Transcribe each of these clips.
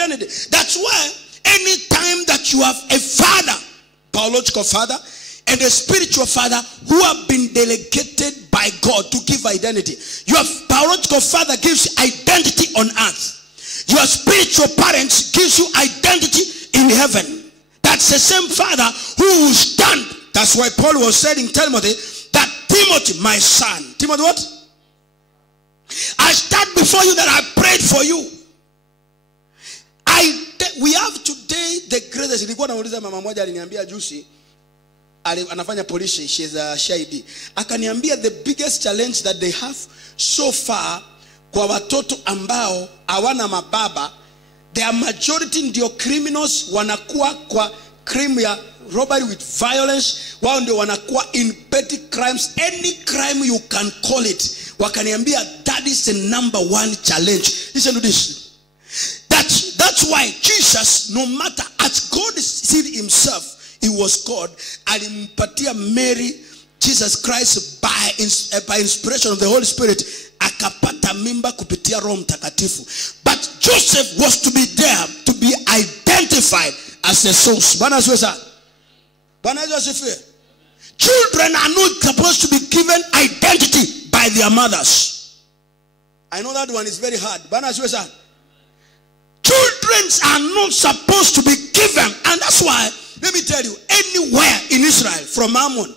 identity. That's why any time that you have a father, biological father, and a spiritual father who have been delegated by God to give identity. Your biological father gives identity on earth. Your spiritual parents gives you identity in heaven. That's the same father who will stand. That's why Paul was saying in Timothy that Timothy, my son. Timothy what? I stand before you that I prayed for you. We have today the greatest. Nilikuwa nauliza mama moja aliniambia juzi, anafanya police, she's a shahidi. Akaniambia the biggest challenge that they have so far kwa watoto ambao hawana mababa, their majority ndio criminals, wanakuwa kwa crime ya robbery with violence, wao ndio wanakuwa in petty crimes, any crime you can call it. Wakaniambia that is the number one challenge. Listen to this. That's why Jesus, no matter as God said himself, he was God, alimpatia Mary Jesus Christ by inspiration of the Holy Spirit, akapata mimba kupitia Roho Mtakatifu. But Joseph was to be there to be identified as the source. Bwana asifiwe sana. Bwana asifiwe. Children are not supposed to be given identity by their mothers. I know that one is very hard. Bwana asifiwe sana. Children are not supposed to be given, and that's why, let me tell you, anywhere in Israel, from Ammon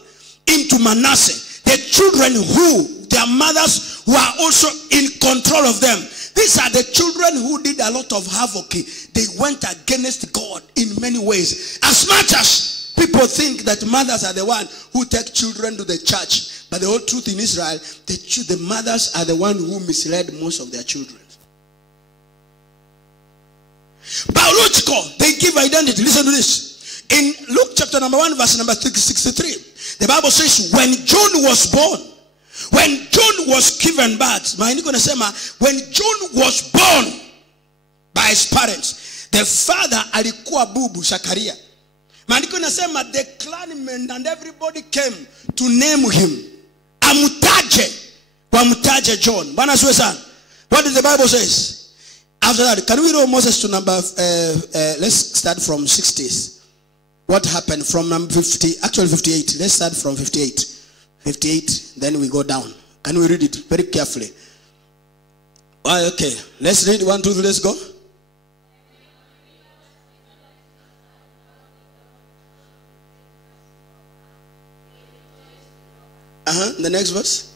into Manasseh, the children who their mothers were also in control of them, these are the children who did a lot of havoc. They went against God in many ways. As much as people think that mothers are the one who take children to the church, but the whole truth in Israel, the mothers are the one who misled most of their children. Biological, they give identity. Listen to this. In Luke chapter number 1, verse number 63, the Bible says, when John was born, when John was given birth, when John was born by his parents, the father alikuwa bubu Zakaria. Maandiko nasema the clanmen and everybody came to name him. Wamutaje John. Bwana asifiwe sana. What did the Bible says? After that, can we read Moses to number, let's start from 60s. What happened from number 50, actually 58. Let's start from 58. 58, then we go down. Can we read it very carefully? Okay, let's read 1, 2, 3, let's go. The next verse.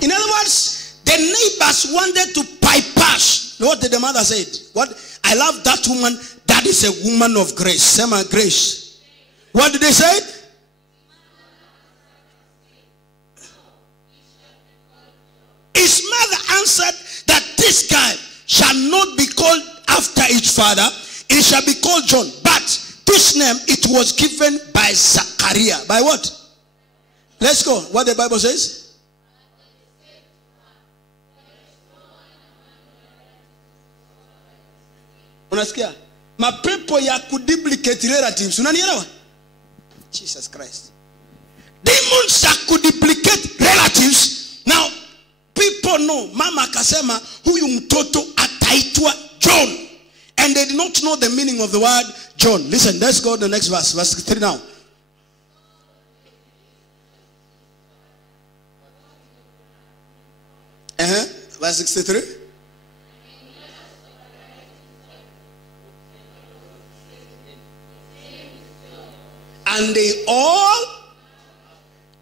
In other words, the neighbors wanted to bypass. What did the mother say? What? I love that woman. That is a woman of grace. Sema grace. What did they say? His mother answered that this guy shall not be called after his father. It shall be called John. But this name, it was given by Zachariah. By what? Let's go. What the Bible says? Unasikia? Mapepo ya kuduplicate relatives. Unanielewa? Jesus Christ. Demons that could duplicate relatives. Now, people know. Mama akasema huyu mtoto ataitwa John. And they did not know the meaning of the word John. Listen, let's go to the next verse. Verse 3 now. Verse 63. And they all,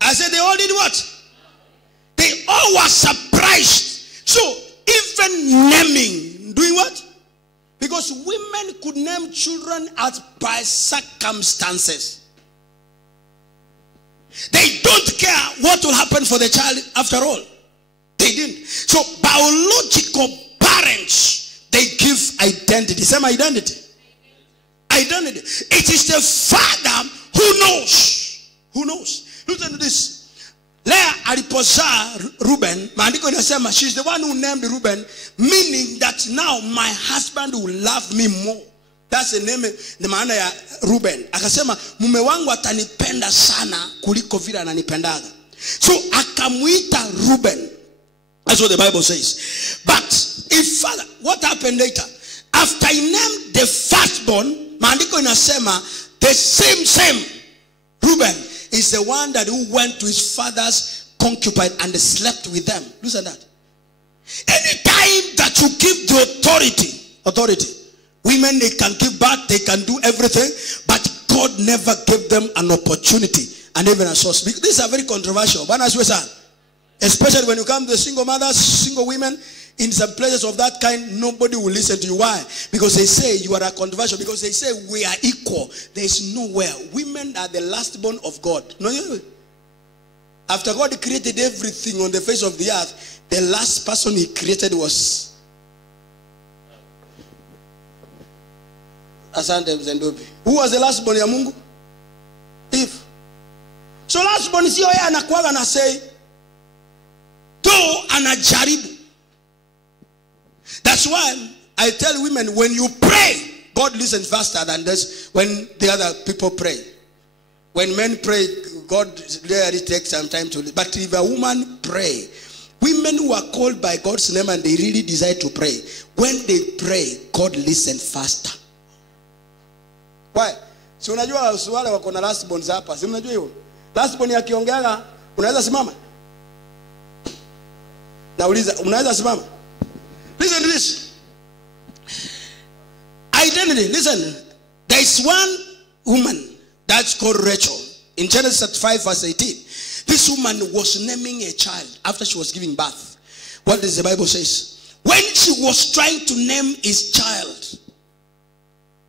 I said they all did what? They all were surprised. So even naming, doing what? Because women could name children as by circumstances. They don't care what will happen for the child after all. They didn't. So biological parents, they give identity. Same identity. Identity. It is the father who knows. Who knows? Listen to this. Leah alipozaa Reuben, maandiko inasema she's the one who named Reuben, meaning that now my husband will love me more That's the name, the maana ya Ruben. Akasema mume wangu atanipenda sana kuliko vile ananipendaga. So akamuita Ruben. That's what the Bible says. But if father, what happened later? After he named the firstborn, maandiko inasema the same Ruben is the one that who went to his father's concubine and slept with them. Listen to that. Anytime that you give the authority, women, they can give birth, they can do everything, but God never gave them an opportunity and even a source. These are very controversial. Especially when you come to the single mothers, single women, in some places of that kind, nobody will listen to you. Why? Because they say you are a controversial. Because they say we are equal. There is nowhere. Women are the last born of God. No. After God created everything on the face of the earth, the last person he created was Asante Mzendobi. Who was the last born ya Mungu? Eve. So last born sio yeye anakuaga na say to anajaribu. That's why I tell women, when you pray, God listens faster than this when the other people pray. When men pray, God really takes some time to listen. But if a woman pray, women who are called by God's name and they really desire to pray, when they pray, God listens faster. Why? Si unajua wale wako na last born hapa. Si unajua hiyo? Last born yakiongeaga unaweza simama? Nauliza, unaweza simama? Listen to this. Identity. Listen. There is one woman that's called Rachel. In Genesis 5 verse 18. This woman was naming a child after she was giving birth. What does the Bible say? When she was trying to name his child,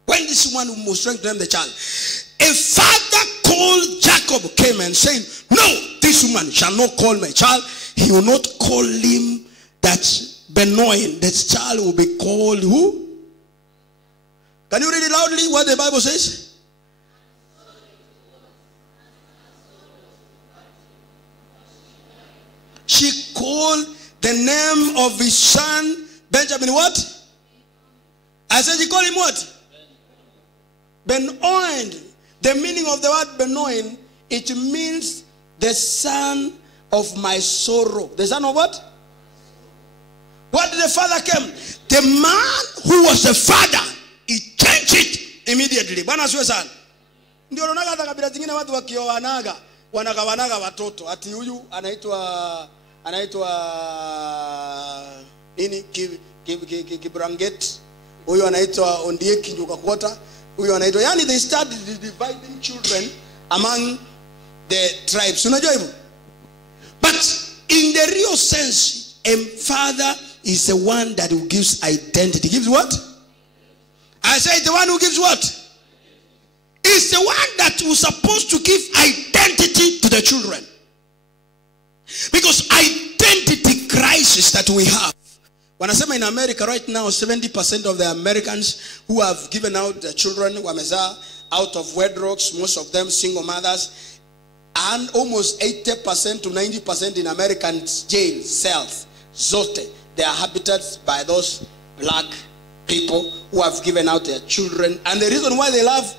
when this woman was trying to name the child, a father called Jacob came and said, no, this woman shall not call my child. He will not call him that Benoin. This child will be called who? Can you read it loudly what the Bible says? She called the name of his son Benjamin what? I said she called him what? Benoin. The meaning of the word Benoin, it means the son of my sorrow. The son of what? What did the father come? The man who was the father, he changed it immediately. Bwana asiwe sana. Ndio unaona hata kabila zingine watu wakioanaga wanagawanaga watoto. Ati huyu anaitwa nini Kibranget, huyu anaitwa Ondieki Njukakota, huyu anaitwa, yani they started dividing children among the tribes. Unajua hivyo? But in the real sense, a father is the one that who gives identity. Gives what? I say the one who gives what? Is the one that was supposed to give identity to the children. Because identity crisis that we have. When I say in America right now, 70% of the Americans who have given out their children, wamezaa out of wedlocks, most of them single mothers, and almost 80% to 90% in American jail cells, zote, they are habited by those black people who have given out their children. And the reason why they love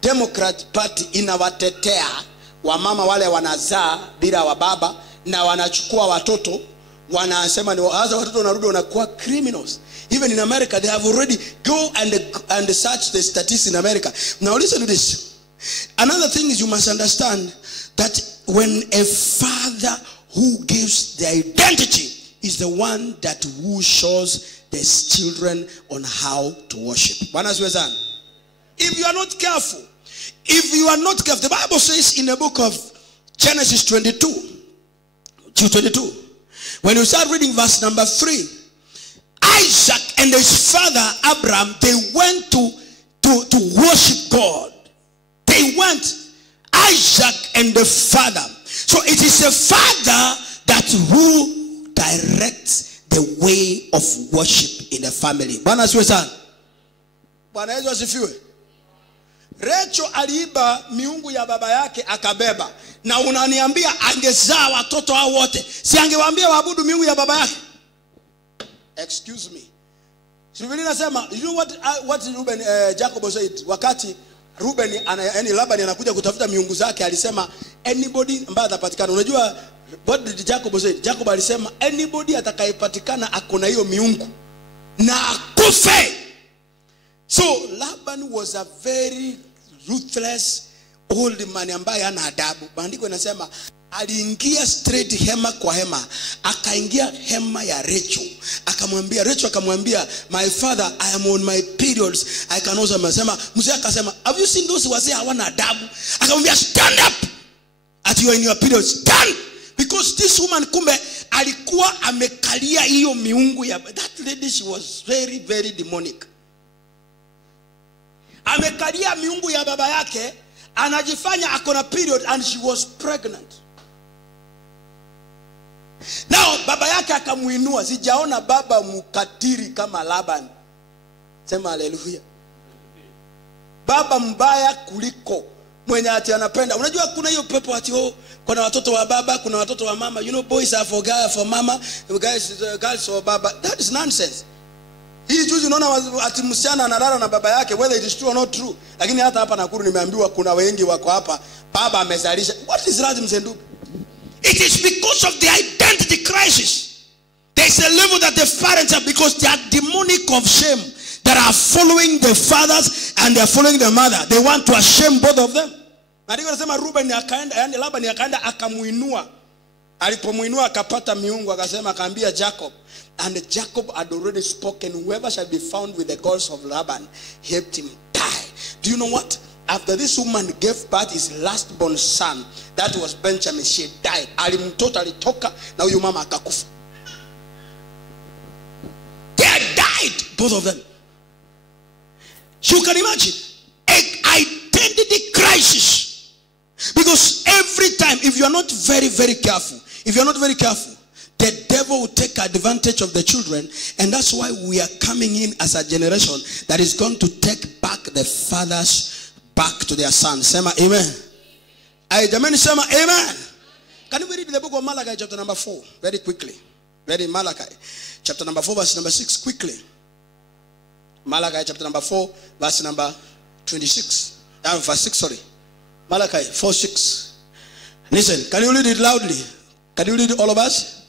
Democrat Party inawatetea wamama wale wanazaa bila wababa na wanachukua watoto, wanasema ni waza watoto wanarudi wanakuwa criminals. Even in America, they have already go and search the statistics in America. Now listen to this. Another thing is, you must understand that when a father who gives the identity is the one that who shows the children on how to worship. If you are not careful, the Bible says in the book of Genesis 22, when you start reading verse number 3, Isaac and his father Abraham, they went to worship God. They went, Isaac and the father. So it is a father that who directs the way of worship in the family. Bwana asiwe sana. Bwana Yesu asifiwe. Rachel aliiba miungu ya baba yake akabeba. Na unaniambia angezaa watoto hao wote, si angewaambia waabudu miungu ya baba yake? Excuse me. Biblia inasema, you know what Reuben Jacob said? Wakati Reuben yani Laban anakuja kutafuta miungu zake, alisema anybody ambaye atapatikana. Unajua what did Jacob say? Jacob alisema anybody atakayepatikana akona hiyo miungu na akufe. So Laban was a very ruthless old man ambaye hana adabu. Maandiko inasema aliingia straight hema kwa hema, akaingia hema ya Rachel, akamwambia Rachel, akamwambia my father, I am on my periods, I can also. Mzee akasema, have you seen those wazee hawana adabu? Akamwambia stand up at you in your periods, stand, because this woman kumbe alikuwa amekalia hiyo miungu ya that lady. She was very very demonic. Amekalia miungu ya baba yake, anajifanya akona period, and she was pregnant. Now baba yake akamuinua. Sijaona baba mukatiri kama Laban. Sema haleluya. Baba mbaya kuliko mwenye ati anapenda. Unajua kuna hiyo pepo ati kuna watoto wa baba, kuna watoto wa mama. You know, boys are for guy, for mama, girls for baba. That is nonsense. Hii juzi unaona ati msichana analala na baba yake, whether it is true or not true. Lakini hata hapa Nakuru nimeambiwa kuna wengi wako hapa, baba amezalisha. What is that, Mzendugu? It is because of the identity crisis. There is a level that the parents are, because they are demonic of shame, that are following the fathers and they are following the mother. They want to shame both of them. Maandiko yanasema Reuben akaenda, yani Laban akaenda akamuinua. Alipomuinua akapata miungu, akasema, akaambia Jacob, and Jacob had already spoken, whoever shall be found with the gods of Laban, helped him die. Do you know what? After this woman gave birth his last born son, that was Benjamin, she died. Alimtoto alitoka na huyu mama akakufa. They died, both of them. You can imagine an identity crisis. Because every time, if you are not very, very careful, the devil will take advantage of the children. And that's why we are coming in as a generation that is going to take back the fathers back to their sons. Say amen. Say amen. Can you read the book of Malachi chapter number 4 very quickly? Read Malachi chapter number 4 verse number 6 quickly. Malachi chapter number 4 verse number 26. Verse 6, sorry. Malachi 4:6. Listen, can you read it loudly? Can you read it, all of us?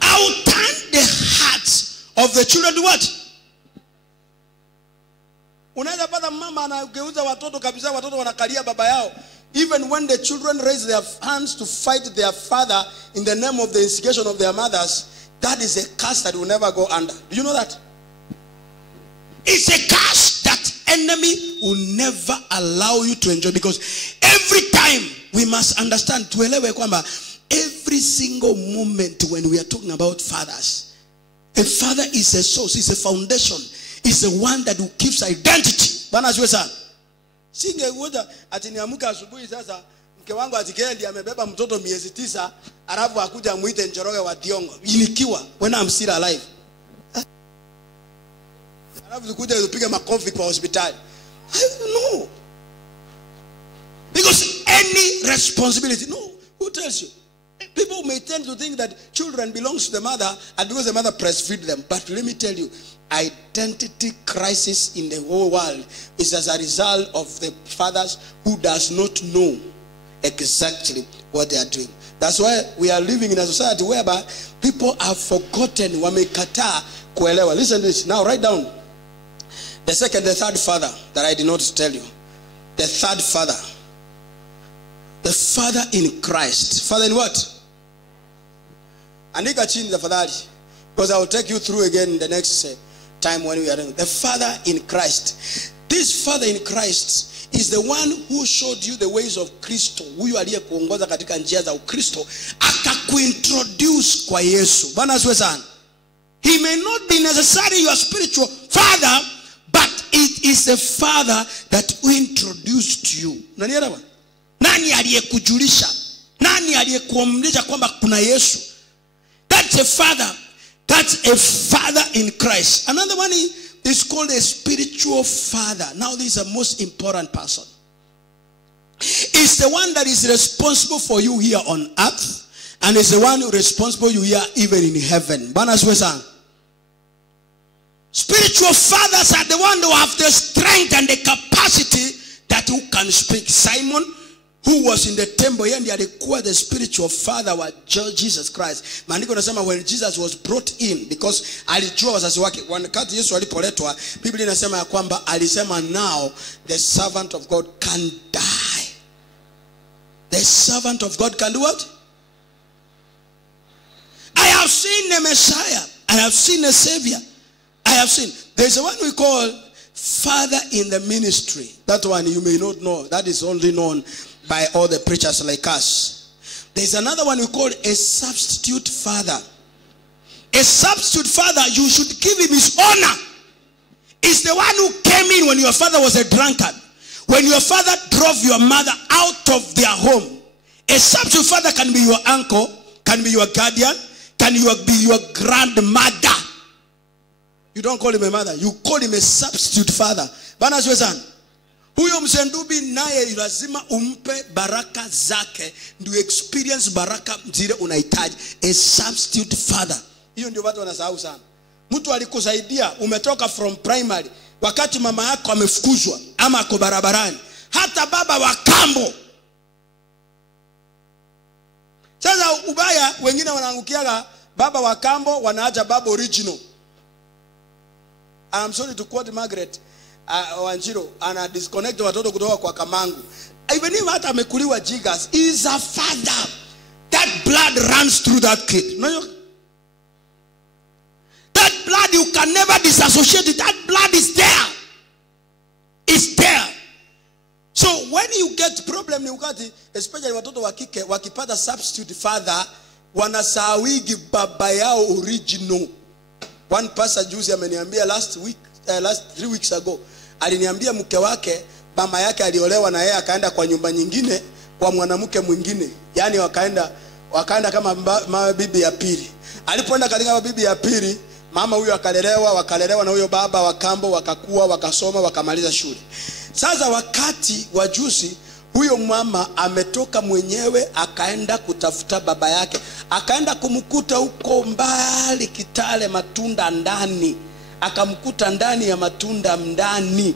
I will turn the hearts of the children to what? Unaweza pata mama anageuza watoto kabisa, watoto wanakalia baba yao. Even when the children raise their hands to fight their father in the name of the instigation of their mothers, that is a curse that will never go under. Do you know that? It's a curse that enemy will never allow you to enjoy, because every time we must understand, tuelewe kwamba every single moment when we are talking about fathers, a father is a source, is a foundation, is the one that will keep identity. Bwana asiwe sana. Singegoja ati niamka asubuhi sasa mke wangu atikendi amebeba mtoto miezi 9 alafu akuja amuite Njoroge wa Tiongo. Ilikiwa when I'm still alive. Alafu zikuja upige makofi kwa hospitali. No. Because any responsibility, no. Who tells you? People may tend to think that children belongs to the mother and because the mother breastfeed them. But let me tell you, identity crisis in the whole world is as a result of the fathers who does not know exactly what they are doing. That's why we are living in a society whereby people have forgotten wamekataa kuelewa. Listen to this. Now write down the second, the third father that I did not tell you. The third father. The father in Christ. Father in what? Andika chini tafadhali, because I will take you through again in the next time when we are doing the father in Christ. This father in Christ is the one who showed you the ways of Kristo. Huyu aliyekuongoza katika njia za Ukristo, akakuintroduce kwa Yesu. Bwana asiwe sana. He may not be necessarily your spiritual father, but it is a father that introduced you. Unanielewa? Nani aliyekujulisha? Nani aliyekuamrisha kwamba kuna Yesu? That's a father. That's a father in Christ. Another one is called a spiritual father. Now this is a most important person. is the one that is responsible for you here on earth, and is the one who is responsible for you here even in heaven. Spiritual fathers are the one who have the strength and the capacity that who can speak. Simon, who was in the temple, and the spiritual father was Jesus Christ. Maandiko nasema when Jesus was brought in, because alijua wazazi wake, wakati Yesu alipoletwa, Biblia inasema ya kwamba alisema now the servant of God can die. The servant of God can do what? I have seen the Messiah. I have seen a Savior. I have seen. There's a one we call father in the ministry. That one you may not know. That is only known by all the preachers like us. There's another one we call a substitute father. A substitute father, you should give him his honor. It's the one who came in when your father was a drunkard. When your father drove your mother out of their home. A substitute father can be your uncle, can be your guardian, can be your grandmother. You don't call him a mother, you call him a substitute father. Bana Zwezan. Huyo msendubi naye lazima umpe baraka zake ndio experience baraka zile unahitaji. A substitute father. Hiyo ndio watu wanasahau sana. Mtu alikusaidia umetoka from primary wakati mama yako amefukuzwa ama ako barabarani. Hata baba wa kambo. Sasa ubaya wengine wanaangukiaga baba wa kambo wanaacha baba original. I'm sorry to quote Margaret Wanjiro, ana disconnect watoto kutoka kwa kamangu. Even if hata amekuliwa jigas, he is a father. That blood runs through that kid. No, that blood you can never disassociate it. That blood is there. It's there. So when you get problem ni wakati, especially watoto wa kike wakipata substitute father, wanasawigi baba yao original. One pastor juzi ameniambia last 3 weeks ago, aliniambia mke wake mama yake aliolewa na yeye akaenda kwa nyumba nyingine kwa mwanamke mwingine. Yani wakaenda kama bibi ya pili. Alipoenda katika bibi ya pili, mama huyo wakalelewa na huyo baba wa kambo, wakakua, wakasoma, wakamaliza shule. Sasa wakati wa juzi huyo mama ametoka mwenyewe akaenda kutafuta baba yake. Akaenda kumkuta huko mbali Kitale Matunda ndani. Akamkuta ndani ya matunda ndani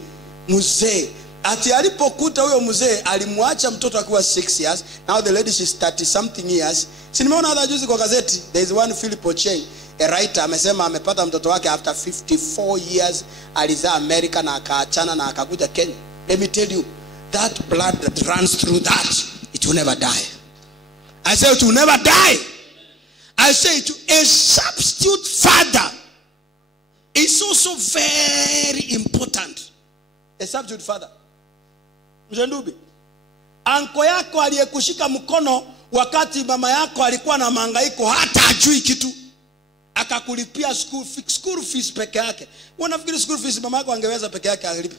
mzee. Ati alipokuta huyo mzee alimwacha mtoto akiwa 6 years. Now the lady is 30 something years. Si nimeona hata juzi kwa gazeti. There is one Philip Ocheng, a writer, amesema amepata mtoto wake after 54 years. Alizaa America na akaachana na akakuja Kenya. Let me tell you, that blood that runs through that, it will never die. I say it will never die. I say to a substitute father is also very important. A substitute father. Mzendubi. Anko yako aliyekushika mkono wakati mama yako alikuwa na mahangaiko hata ajui kitu. Akakulipia school fees peke yake. Unafikiri school fees mama yako angeweza peke yake alipe?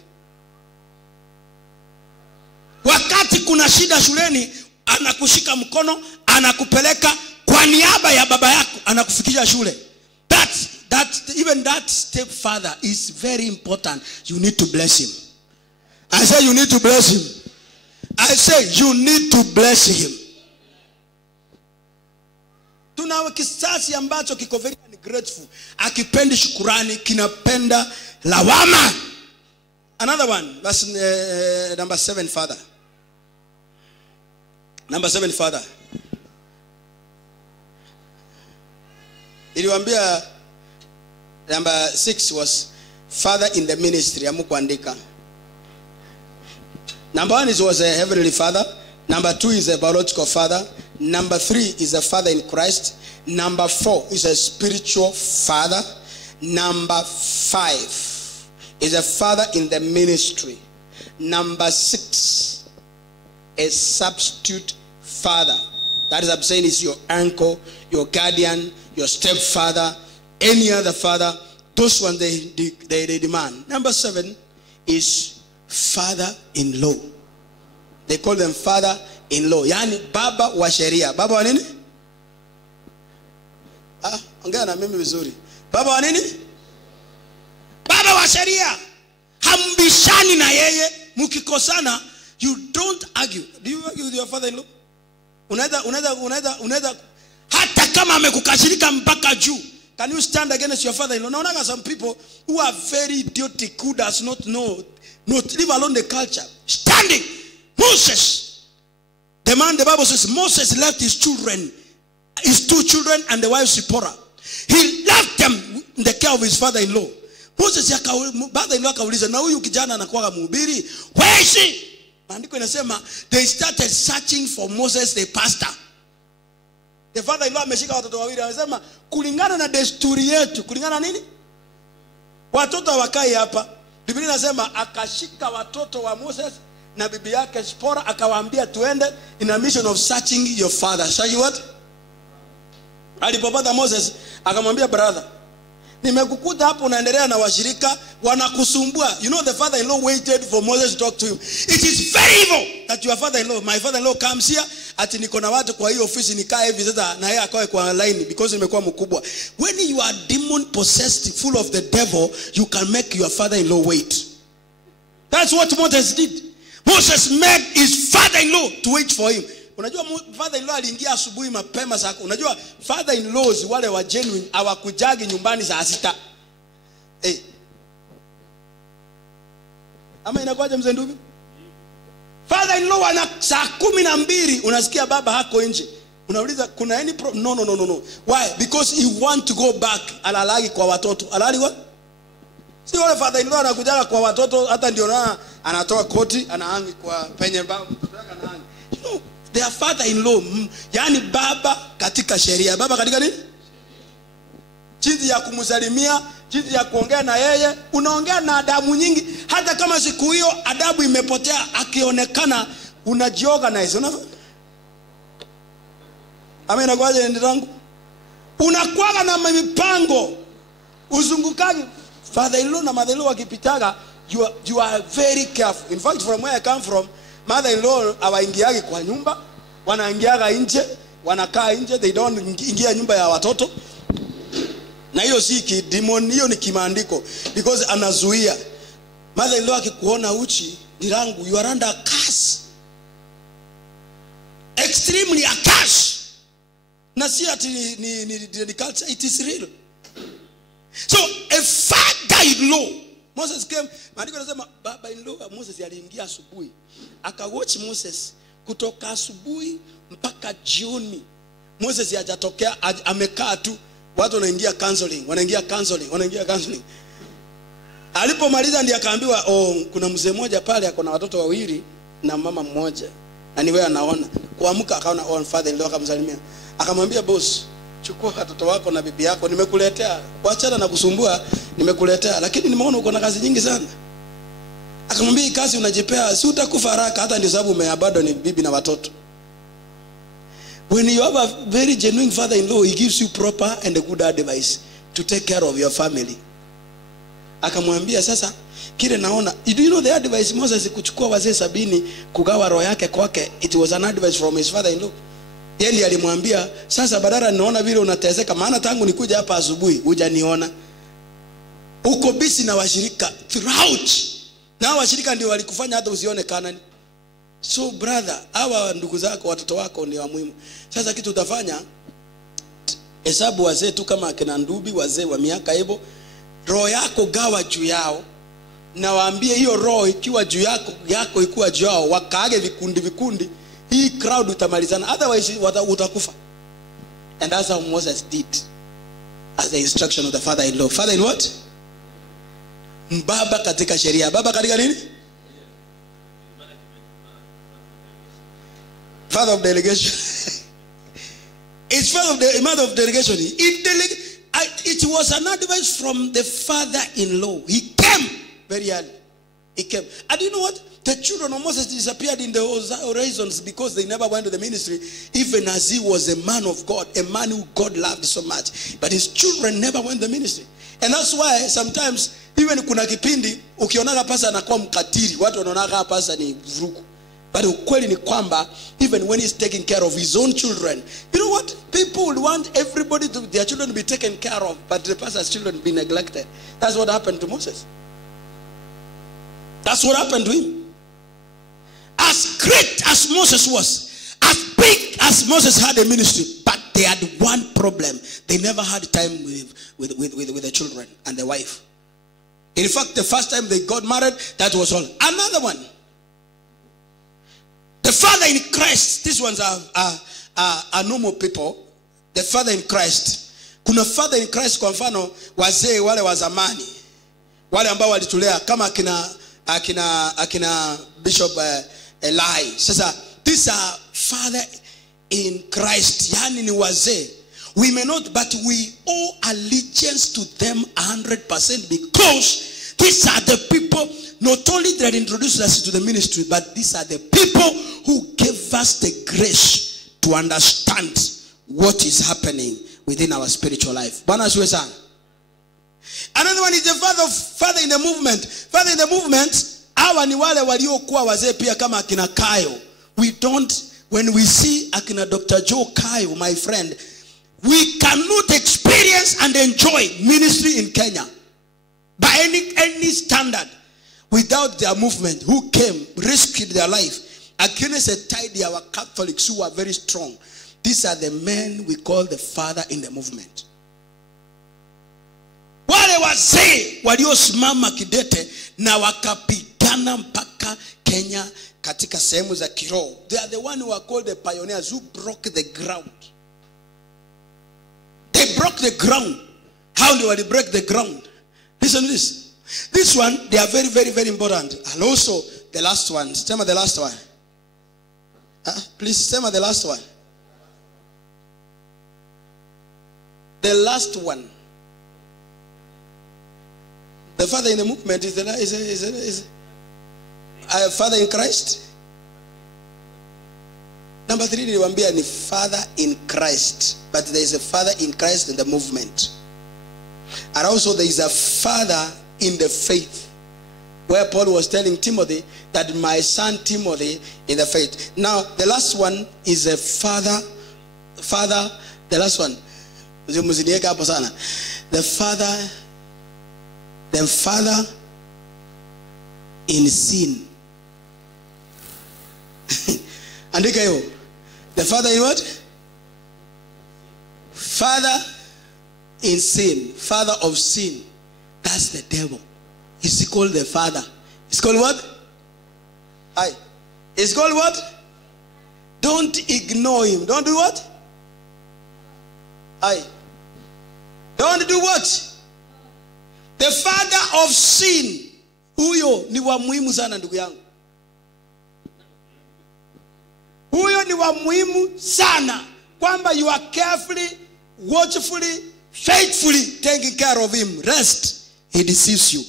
Wakati kuna shida shuleni anakushika mkono, anakupeleka kwa niaba ya baba yako, anakufikisha shule. Even that stepfather is very important. You need to bless him. I say you need to bless him. I say you need to bless him. Tuna kisasi ambacho kiko very ungrateful. Akipendi shukurani, kinapenda lawama. Another one, verse number 7, father. Number 7, father. Iliwaambia number 6 was father in the ministry. Amukuandika. Number 1 was a heavenly father. Number 2 is a biological father. Number 3 is a father in Christ. Number 4 is a spiritual father. Number 5 is a father in the ministry. Number 6, a substitute father. That is, I'm saying, is your uncle, your guardian, your stepfather, any other father. Those ones they demand. Number 7 is father-in-law. They call them father-in-law. Yani baba wa sheria. Baba wa nini? Ongea na mimi vizuri. Baba wa nini? Baba wa sheria. Hambishani na yeye. Mukikosana, You don't argue. Do you argue with your father-in-law? Unaweza hata kama amekukashirika mpaka juu. Can you stand against your father-in-law? Naona some people who are very idiotic, who does not know, not leave alone the culture. Standing. Moses, the man, the Bible says, Moses left his children, his 2 children and the wife Zipporah. He left them in the care of his father-in-law. Moses father-in-law akauliza, na huyu kijana anakuwa mhubiri, where is he? Maandiko inasema they started searching for Moses the pastor. The father-in-law ameshika watoto wawili, anasema kulingana na desturi yetu, kulingana nini? Watoto wakai hapa. Biblia inasema akashika watoto wa Moses na bibi yake Zipporah akawaambia tuende in a mission of searching your father. Searching what? Alipopata Moses akamwambia, brother, nimekukuta hapo unaendelea na washirika wanakusumbua. You know the father-in-law waited for Moses to talk to him. It is very evil that your father-in-law, my father-in-law comes here ati niko na watu kwa hiyo ofisi nikaa hivi sasa na yeye akae kwa line because nimekuwa mkubwa. When you are demon possessed, full of the devil, you can make your father-in-law wait. That's what Moses did. Moses made his father-in-law to wait for him. Unajua father-in-law aliingia asubuhi mapema sana. Unajua father-in-laws wale wa genuine hawakujagi nyumbani saa 6. Ama inakuwaje mzee Ndubi? Father-in-law ana saa 12 unasikia baba hako nje. Unauliza kuna any problem? No. Why? Because he want to go back. Alalagi kwa watoto. Alali what? Si wale father-in-law anakujaga kwa watoto hata ndio na anatoa koti anahangi kwa penye baba mtoto yake anahangi. You know, their father-in-law, yani baba katika sheria. Baba katika nini? Jinsi ya kumsalimia, jinsi ya kuongea na yeye, unaongea na adabu nyingi. Hata kama siku hiyo adabu imepotea, akionekana unajiorganize. Amina kwaje ndangu? Unakuwa na mipango. Uzungukaji. Father-in-law na mother-in-law wakipitaga, you are very careful. In fact, from where I come from, mother-in-law hawaingiagi kwa nyumba, wanaingiaga nje, wanakaa nje, they don't ingia nyumba ya watoto. Na hiyo si kidemon, hiyo ni kimaandiko, because anazuia. Mother-in-law akikuona uchi nirangu, you are under a curse, extremely a curse. Na si ati ni culture, it is real. So a father-in-law, Moses came, maandiko yanasema baba-in-law Moses aliingia asubuhi, akawatch Moses kutoka asubuhi mpaka jioni. Moses hajatokea, amekaa tu, watu wanaingia counseling. Alipomaliza ndiye akaambiwa, kuna mzee mmoja pale ako na watoto wawili na mama mmoja. Na ni wewe anaona. Kuamka akaona father-in-law akamsalimia. Akamwambia, boss, chukua watoto wako na bibi yako, nimekuletea. Waachana na kusumbua, nimekuletea, lakini nimeona uko na kazi nyingi sana. Akamwambia, hii kazi unajipea, si utakufa haraka, hata ndio sababu umeabandon bibi na watoto. When you have a very genuine father-in-law, he gives you proper and a good advice to take care of your family. Akamwambia, sasa kile naona, do you know the advice Moses kuchukua wazee 70 kugawa roho yake kwake, it was an advice from his father-in-law. Yeye alimwambia, sasa badala naona vile unateseka, maana tangu nikuja hapa asubuhi hujaniona. Uko busy na washirika throughout. Na washirika ndio walikufanya hata usione Kanani. So brother, hawa ndugu zako, watoto wako ni wa muhimu. Sasa kitu utafanya, hesabu wazee tu kama kina Ndubi, wazee wa miaka hivyo, roho yako gawa juu yao. Na waambie hiyo roho ikiwa juu yako ikuwa juu yao, wakaage vikundi. Hii crowd utamalizana, otherwise utakufa. And that's how Moses did, as the instruction of the father-in-law. Father-in what? Baba katika sheria. Baba katika nini? Father of delegation. It's mother of delegation. It was an advice from the father-in-law. He came very early. He came. And you know what? The children of Moses disappeared in the horizons because they never went to the ministry, even as he was a man of God, a man who God loved so much. But his children never went to the ministry. And that's why sometimes, even kuna kipindi, ukionaga pasa anakuwa mkatiri, watu wanaonaga pasa ni vurugu. But ukweli ni kwamba, even when he's taking care of his own children, you know what? People want their children to be taken care of, but the pastor's children be neglected. That's what happened to Moses. That's what happened to him. As great as Moses was, as big as Moses had a ministry, but they had one problem. They never had time with the children and the wife. In fact, the first time they got married, that was all. Another one. The father in Christ. These ones are normal people. The father in Christ. Kuna father in Christ kwa mfano wazee wale wa zamani. Wale ambao walitulea kama akina Bishop Eli. Sasa these are father in Christ. Yani ni wazee. We may not, but we owe allegiance to them 100% because these are the people, not only that introduced us to the ministry, but these are the people who gave us the grace to understand what is happening within our spiritual life. Another one is the father in the movement. Father in the movement, hawa ni wale waliokuwa wazee pia kama akina Kayo. We don't, when we see akina Dr. Joe Kayo, my friend, we cannot experience and enjoy ministry in Kenya by any standard without their movement, who came, rescued their life against a tide. Our Catholics who are very strong. These are the men we call the father in the movement. Wale wazee waliosimama kidete na wakapigana mpaka Kenya katika sehemu za kiroho. They are the one who are called the pioneers who broke the ground. They broke the ground. How do they break the ground? Listen to this. This one, they are very, very, very important. And also, the last one. Tell me the last one. Please tell me the last one. The last one. The father in the movement is a father in Christ. Number 3, niliwaambia ni father in Christ. But there is a father in Christ in the movement. And also there is a father in the faith. Where Paul was telling Timothy that my son Timothy in the faith. Now the last one is a father, the last one. The father in sin. Andika yo. The father in what? Father in sin. Father of sin. That's the devil. It's called the father. It's called what? Aye. It's called what? Don't ignore him. Don't do what? Aye. Don't do what? The father of sin. Huyo ni wa muhimu sana ndugu yangu. Huyo ni wa muhimu sana. Kwamba you are carefully, watchfully, faithfully taking care of him. Rest. He deceives you.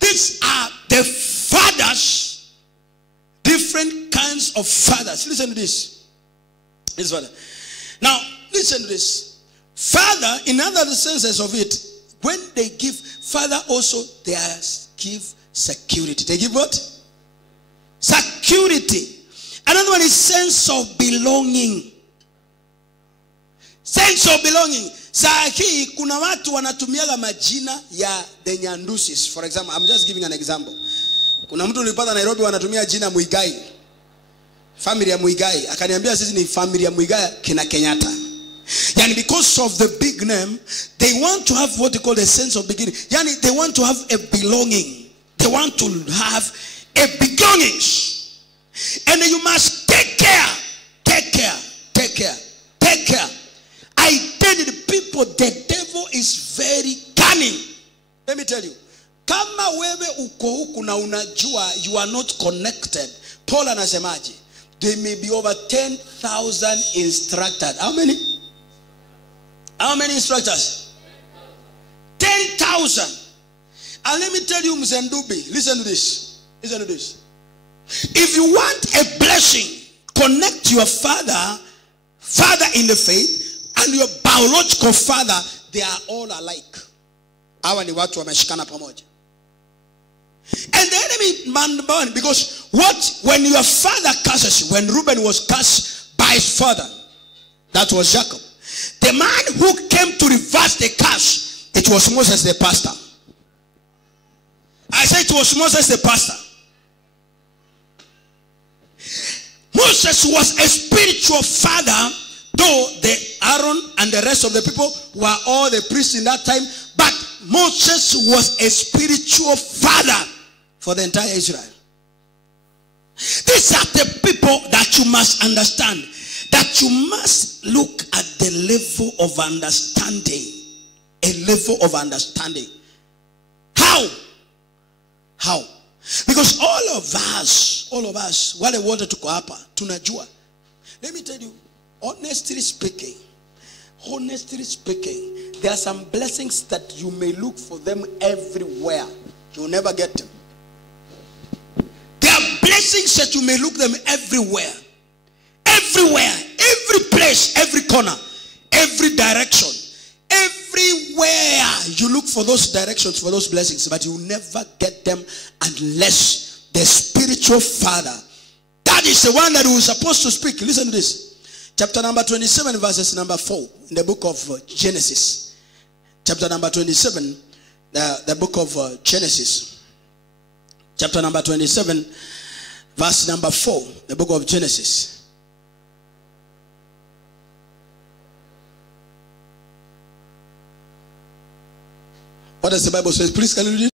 These are the fathers. Different kinds of fathers. Listen to this. This father. Now, listen to this. Father, in other senses of it, when they give, father also, they give security. They give what? Security. Another one is sense of belonging. Sense of belonging. Saa hii kuna watu wanatumiaga majina ya the Nyandusis. For example, I'm just giving an example. Kuna mtu nilipata Nairobi wanatumia jina Muigai. Family ya Muigai. Akaniambia sisi ni family ya Muigai kina Kenyatta. Yani because of the big name, they want to have what they call a sense of beginning. Yani they want to have a belonging. They want to have a belongings. And you must take care. Take care. Take care. Take care. I tell you, the people, the devil is very cunning. Let me tell you. Kama wewe uko huku na unajua you are not connected. Paul anasemaje? There may be over 10,000 instructors. How many? How many instructors? 10,000. And let me tell you, Mzendubi, listen to this. Listen to this. If you want a blessing, connect your father in the faith, and your biological father, they are all alike. Hawa ni watu wameshikana pamoja. And the enemy man born, because when your father curses you, when Reuben was cursed by his father, that was Jacob. The man who came to reverse the curse, it was Moses the pastor. I said it was Moses the pastor. Moses was a spiritual father, though the Aaron and the rest of the people were all the priests in that time. But Moses was a spiritual father for the entire Israel. These are the people that you must understand. That you must look at the level of understanding. A level of understanding. How? How? Because all of us, wale wote tuko hapa, tunajua. Let me tell you, honestly speaking, there are some blessings that you may look for them everywhere. You will never get them. There are blessings that you may look them everywhere. Everywhere, every place, every corner, every direction. Everywhere you look for those directions, for those blessings, but you will never get them unless the spiritual father, that is the one that was supposed to speak. Listen to this. Chapter number 27, verses number 4 in the book of Genesis. Chapter number 27, the book of Genesis. Chapter number 27, verse number 4, the book of Genesis. What does the Bible say? Please, can you read it?